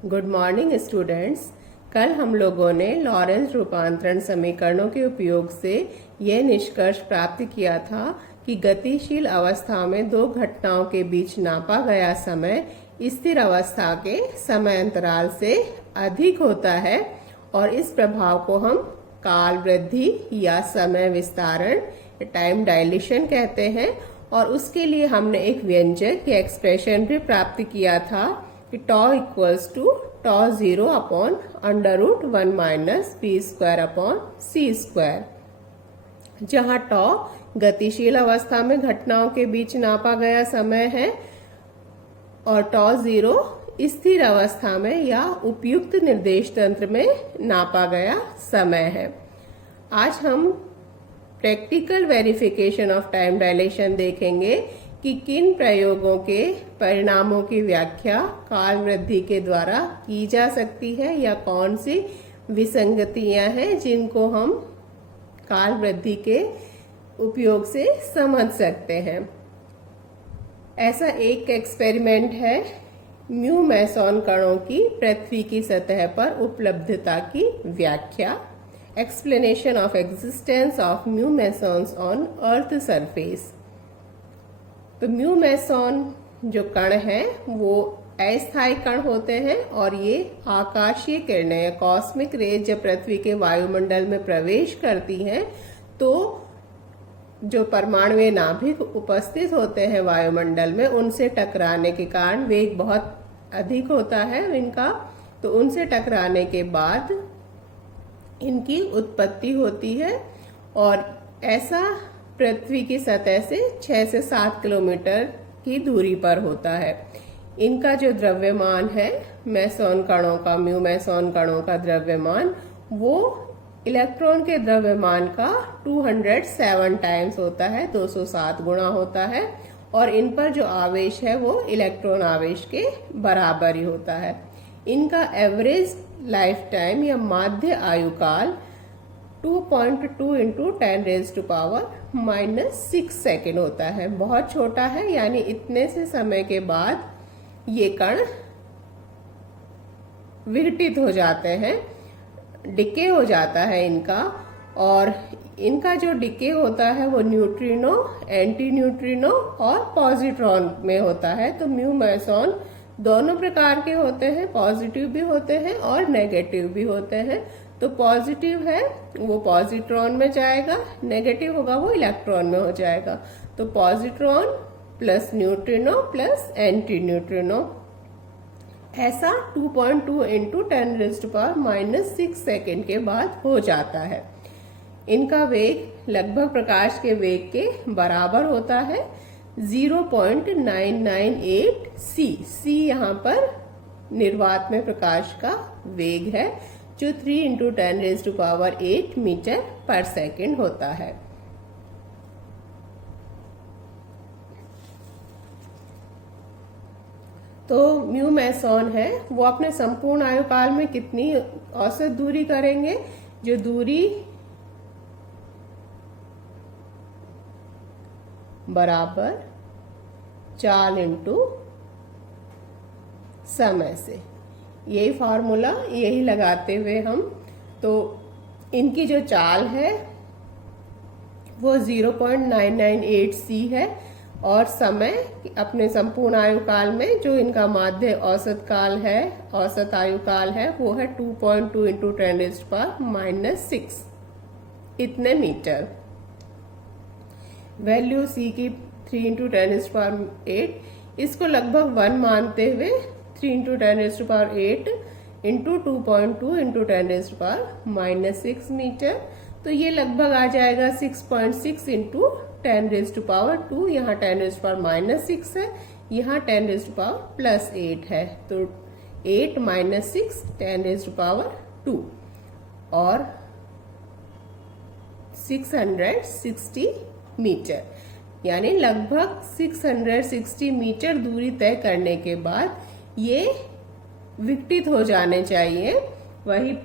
Good morning students. कल हम लोगों ने लॉरेंस रूपांतरण समीकरणों के उपयोग से यह निष्कर्ष प्राप्त किया था कि गतिशील अवस्था में दो घटनाओं के बीच नापा गया समय स्थिर अवस्था के समय अंतराल से अधिक होता है और इस प्रभाव को हम काल वृद्धि या समय विस्तारण टाइम डायलेशन कहते हैं। और उसके लिए हमने एक व्यंजक या एक्सप्रेशन भी प्राप्त किया था कि tau equals to tau 0 upon √1 minus B square upon C square, जहां टॉ गतिशील अवस्था में घटनाओं के बीच नापा गया समय है और टॉ 0 स्थिर अवस्था में या उपयुक्त निर्देश तंत्र में नापा गया समय है। आज हम practical verification of time dilation देखेंगे कि किन प्रयोगों के परिणामों की व्याख्या काल वृद्धि के द्वारा की जा सकती है या कौन सी विसंगतियां हैं जिनको हम काल वृद्धि के उपयोग से समझ सकते हैं। ऐसा एक एक्सपेरिमेंट है म्यू मैसॉन कणों की पृथ्वी की सतह पर उपलब्धता की व्याख्या, explanation of existence of mu mesons on earth surface. तो म्यू मैसॉन जो कण है वो अस्थायी कण होते हैं और ये आकाशीय किरणें या कॉस्मिक रेज जब पृथ्वी के वायुमंडल में प्रवेश करती हैं तो जो परमाणुीय नाभिक उपस्थित होते हैं वायुमंडल में उनसे टकराने के कारण वेग बहुत अधिक होता है इनका, तो उनसे टकराने के बाद इनकी उत्पत्ति होती है और ऐसा पृथ्वी की सतह से 6 से 7 किलोमीटर की दूरी पर होता है। इनका जो द्रव्यमान है मैसॉन कणों का, म्यू मैसॉन कणों का द्रव्यमान वो इलेक्ट्रॉन के द्रव्यमान का 207 टाइम्स होता है, 207 गुना होता है और इन पर जो आवेश है वो इलेक्ट्रॉन आवेश के बराबर ही होता है। इनका एवरेज लाइफ टाइम या माध्य आयु काल 2.2 इंटू 10⁻⁻⁶ सेकेंड होता है, बहुत छोटा है। यानी इतने से समय के बाद ये कण विघटित हो जाते हैं, डिके हो जाता है इनका, और इनका जो डिके होता है वो न्यूट्रिनो, एंटी न्यूट्रिनो और पॉजिट्रॉन में होता है। तो म्यू मैसॉन दोनों प्रकार के होते हैं, पॉजिटिव भी होते हैं और नेगेटिव भी होते हैं। तो पॉजिटिव है वो पॉजिट्रॉन में जाएगा, नेगेटिव होगा वो इलेक्ट्रॉन में हो जाएगा। तो positron plus neutrino plus anti neutrino, ऐसा 2.2 इंटू 10⁻⁻⁶ सेकेंड के बाद हो जाता है। इनका वेग लगभग प्रकाश के वेग के बराबर होता है, 0.998 सी यहाँ पर निर्वात में प्रकाश का वेग है जो 3 इंटू 10⁸ मीटर पर सेकेंड होता है। तो म्यू मैसॉन है वो अपने संपूर्ण आयु काल में कितनी औसत दूरी करेंगे? जो दूरी बराबर 4 इंटू समय से, यही फॉर्मूला यही लगाते हुए हम, तो इनकी जो चाल है वो 0.998 सी है और समय अपने संपूर्ण आयु काल में जो इनका माध्य औसत काल है, औसत आयु काल है वो है 2.2 इंटू 10⁻⁻⁶ इतने मीटर। वैल्यू सी की 3 इंटू 10⁸, इसको लगभग 1 मानते हुए 3 इंटू 10⁸ इंटू 2.2 इंटू 10⁻⁻⁶ मीटर, तो ये लगभग आ जाएगा 6.6 इंटू 10⁻²। यहाँ 10⁻⁻6 है, यहाँ 10⁻+8 है, तो 8 - 6 10⁻² और 660 मीटर, यानी लगभग 660 मीटर दूरी तय करने के बाद ये विघटित हो जाने चाहिए। वही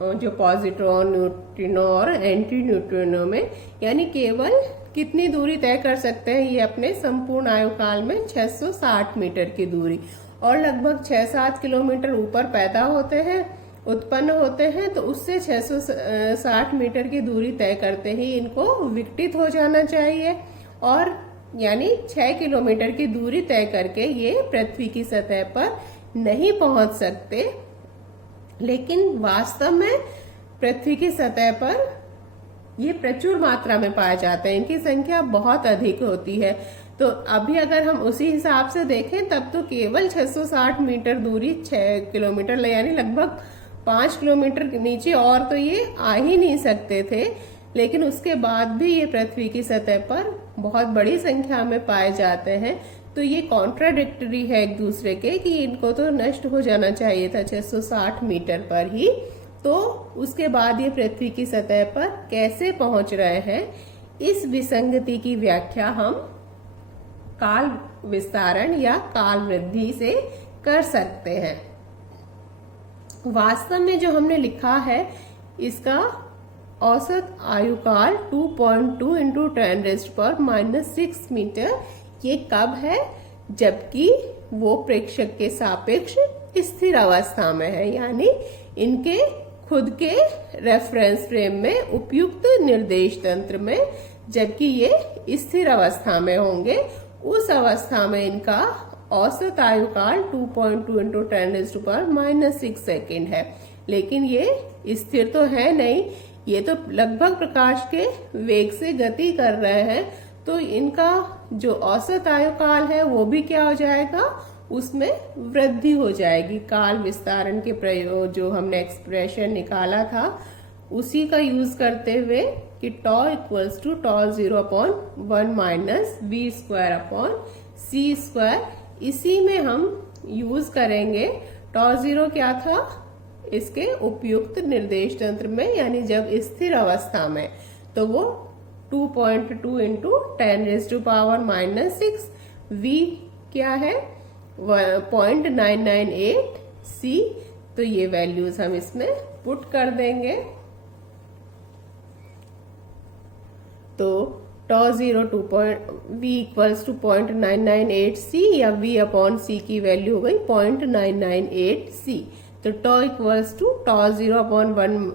जो पॉजिट्रॉन, न्यूट्रिनो और एंटी न्यूट्रिनो में, यानी केवल कितनी दूरी तय कर सकते हैं ये अपने संपूर्ण आयु काल में 660 मीटर की दूरी, और लगभग 6-7 किलोमीटर ऊपर पैदा होते हैं, उत्पन्न होते हैं, तो उससे 660 मीटर की दूरी तय करते ही इनको विकटित हो जाना चाहिए, और यानी 6 किलोमीटर की दूरी तय करके ये पृथ्वी की सतह पर नहीं पहुंच सकते। लेकिन वास्तव में पृथ्वी की सतह पर ये प्रचुर मात्रा में पाए जाते हैं, इनकी संख्या बहुत अधिक होती है। तो अभी अगर हम उसी हिसाब से देखें तब तो केवल 660 मीटर दूरी 6 किलोमीटर यानी लगभग 5 किलोमीटर नीचे और तो ये आ ही नहीं सकते थे, लेकिन उसके बाद भी ये पृथ्वी की सतह पर बहुत बड़ी संख्या में पाए जाते हैं। तो ये कॉन्ट्राडिक्टरी है एक दूसरे के कि इनको तो नष्ट हो जाना चाहिए था 660 मीटर पर ही, तो उसके बाद ये पृथ्वी की सतह पर कैसे पहुंच रहे हैं, इस विसंगति की व्याख्या हम काल विस्तारण या काल वृद्धि से कर सकते हैं। वास्तव में जो हमने लिखा है इसका औसत आयुकाल 2.2 इंटू 10⁻⁻6 मीटर, ये कब है, जबकि वो प्रेक्षक के सापेक्ष स्थिर अवस्था में है, यानी इनके खुद के रेफरेंस फ्रेम में उपयुक्त निर्देश तंत्र में, जबकि ये स्थिर अवस्था में होंगे, उस अवस्था में इनका औसत आयुकाल 2.2 इंटू 10⁻⁻6 सेकेंड है। लेकिन ये स्थिर तो है नहीं, ये तो लगभग प्रकाश के वेग से गति कर रहे हैं, तो इनका जो औसत आयुकाल है वो भी क्या हो जाएगा, उसमें वृद्धि हो जाएगी। काल विस्तारण के प्रयोग जो हमने एक्सप्रेशन निकाला था उसी का यूज करते हुए कि टॉ इक्वल्स टू τ0/1 - v²/c², इसी में हम यूज करेंगे। τ0 क्या था, इसके उपयुक्त निर्देश तंत्र में, यानी जब स्थिर अवस्था में, तो वो 2.2 इंटू 10⁻⁻6, v क्या है 0.998 c, तो ये वैल्यूज हम इसमें पुट कर देंगे। तो τ0 v इक्वल्स टू 0.998 c या v/c की वैल्यू हो गई 0.998 c। तो τ इक्वल्स टू τ0/1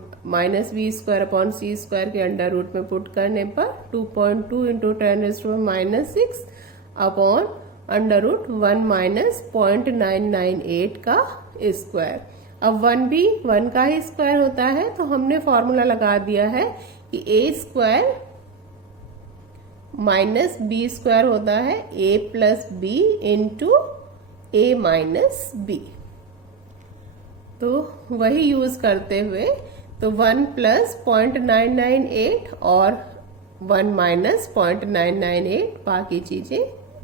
- v²/c² के अंडर रूट में पुट करने पर 2.2 इंटू 10⁻⁻6 अपॉन अंडर रूट 1 - 0.998 का स्क्वायर। अब 1 भी 1 का ही स्क्वायर होता है, तो हमने फॉर्मूला लगा दिया है कि a² माइनस b² होता है a+b इंटू a - b। तो वही यूज करते हुए तो 1 + 0.998 और 1 - 0.998, बाकी चीजें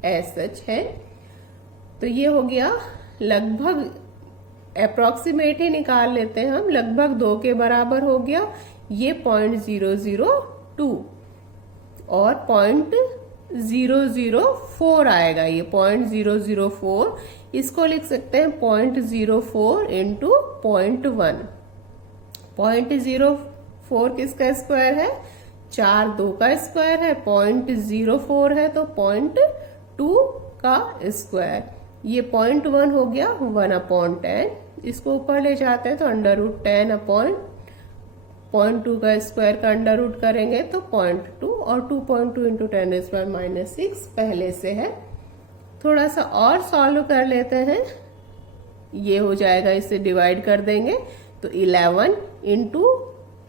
एज सच है। तो ये हो गया लगभग, अप्रोक्सीमेट ही निकाल लेते हैं हम, लगभग 2 के बराबर हो गया। ये 0.002 और 0.004 आएगा, ये 0.004, इसको लिख सकते हैं 0.04 इंटू 0.1। 0.04 किसका स्क्वायर है, 4 2 का स्क्वायर है, 0.04 है तो 0.2 का स्क्वायर, ये 0.1 हो गया 1/10, इसको ऊपर ले जाते हैं तो अंडर रूट 10/0.2 का स्क्वायर का अंडर रूट करेंगे तो 0.2, और 2.2 इंटू 10⁻⁻6 पहले से है। थोड़ा सा और सॉल्व कर लेते हैं, ये हो जाएगा, इसे डिवाइड कर देंगे तो 11 इंटू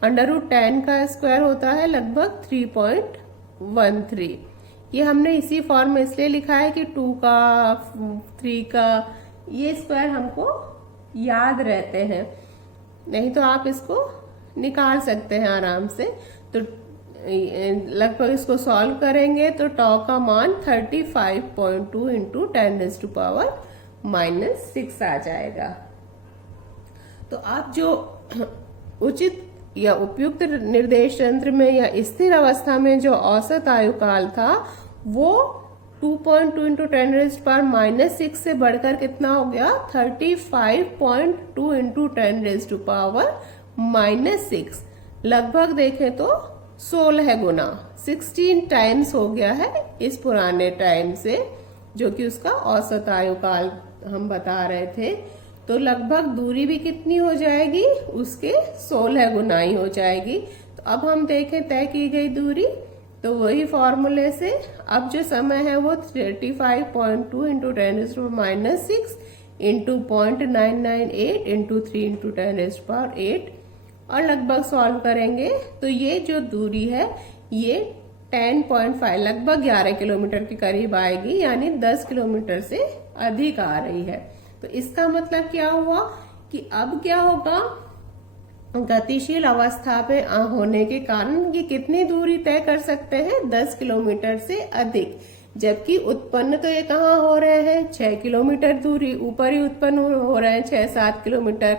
अंडर रूट 10 का स्क्वायर होता है लगभग 3.13। ये हमने इसी फॉर्म में इसलिए लिखा है कि 2 का 3 का ये स्क्वायर हमको याद रहते हैं, नहीं तो आप इसको निकाल सकते हैं आराम से। तो लगभग इसको सॉल्व करेंगे तो τ का मान 35.2 इंटू 10⁻⁻6 आ जाएगा। तो आप जो उचित या उपयुक्त निर्देश तंत्र में या स्थिर अवस्था में जो औसत आयुकाल था वो 2.2 इंटू 10⁻⁻6 से बढ़कर कितना हो गया, 35.2 इंटू 10⁻⁻6, लगभग देखें तो 16 गुना, 16 टाइम्स हो गया है इस पुराने टाइम से, जो कि उसका औसत आयुकाल हम बता रहे थे, तो लगभग दूरी भी कितनी हो जाएगी, उसके 16 गुनाई हो जाएगी। तो अब हम देखें तय की गई दूरी, तो वही फॉर्मूले से अब जो समय है वो 35.2 इंटू 10⁻⁻6 इंटू 0.998 इंटू 3 इंटू 10⁸8 और लगभग सॉल्व करेंगे तो ये जो दूरी है ये 10.5 लगभग 11 किलोमीटर के करीब आएगी, यानी 10 किलोमीटर से अधिक आ रही है। तो इसका मतलब क्या हुआ कि अब क्या होगा, गतिशील अवस्था पे होने के कारण ये कितनी दूरी तय कर सकते हैं, 10 किलोमीटर से अधिक, जबकि उत्पन्न तो ये कहाँ हो रहे हैं, 6 किलोमीटर दूरी ऊपर ही उत्पन्न हो रहे हैं, 6-7 किलोमीटर।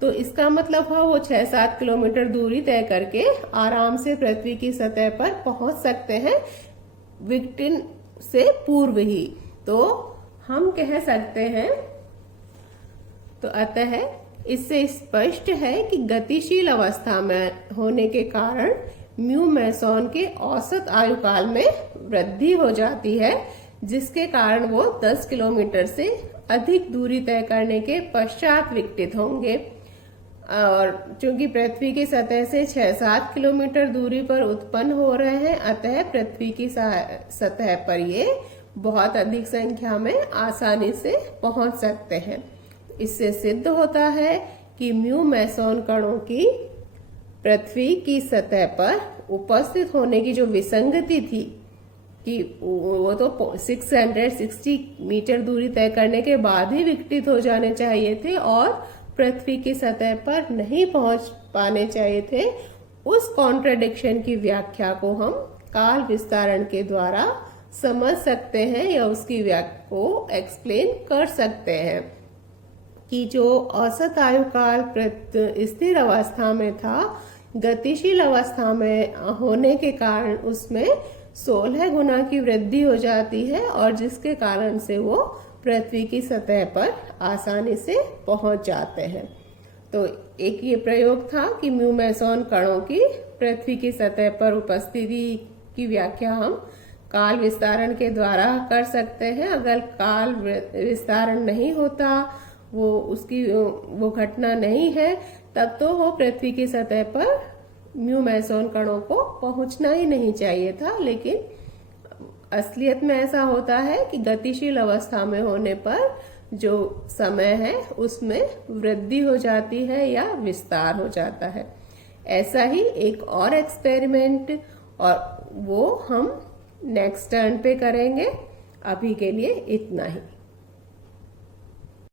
तो इसका मतलब है वो 6-7 किलोमीटर दूरी तय करके आराम से पृथ्वी की सतह पर पहुंच सकते हैं विक्टिन से पूर्व ही। तो हम कह सकते हैं, तो अतः इससे स्पष्ट है कि गतिशील अवस्था में होने के कारण म्यू मेसॉन के औसत आयुकाल में वृद्धि हो जाती है, जिसके कारण वो 10 किलोमीटर से अधिक दूरी तय करने के पश्चात विकटित होंगे। और चूंकि पृथ्वी की सतह से 6-7 किलोमीटर दूरी पर उत्पन्न हो रहे हैं, अतः पृथ्वी की सतह पर ये बहुत अधिक संख्या में आसानी से पहुंच सकते हैं। इससे सिद्ध होता है कि म्यू मेसॉन कणों की पृथ्वी की सतह पर उपस्थित होने की जो विसंगति थी कि वो तो 660 मीटर दूरी तय करने के बाद ही विकटित हो जाने चाहिए थे और पृथ्वी की सतह पर नहीं पहुंच पाने चाहिए थे, उस कॉन्ट्रडिक्शन की व्याख्या को हम काल विस्तारण के द्वारा समझ सकते हैं या उसकी व्याख्या को एक्सप्लेन कर सकते हैं कि जो औसत आयुकाल स्थिर अवस्था में था, गतिशील अवस्था में होने के कारण उसमें 16 गुना की वृद्धि हो जाती है और जिसके कारण से वो पृथ्वी की सतह पर आसानी से पहुंच जाते हैं। तो एक ये प्रयोग था कि म्यू मेसॉन कणों की पृथ्वी की सतह पर उपस्थिति की व्याख्या हम काल विस्तारण के द्वारा कर सकते हैं। अगर काल विस्तारण नहीं होता, वो घटना नहीं है, तब तो वो पृथ्वी की सतह पर म्यू मेसॉन कणों को पहुंचना ही नहीं चाहिए था। लेकिन असलियत में ऐसा होता है कि गतिशील अवस्था में होने पर जो समय है उसमें वृद्धि हो जाती है या विस्तार हो जाता है। ऐसा ही एक और एक्सपेरिमेंट, और वो हम नेक्स्ट टर्न पे करेंगे। अभी के लिए इतना ही।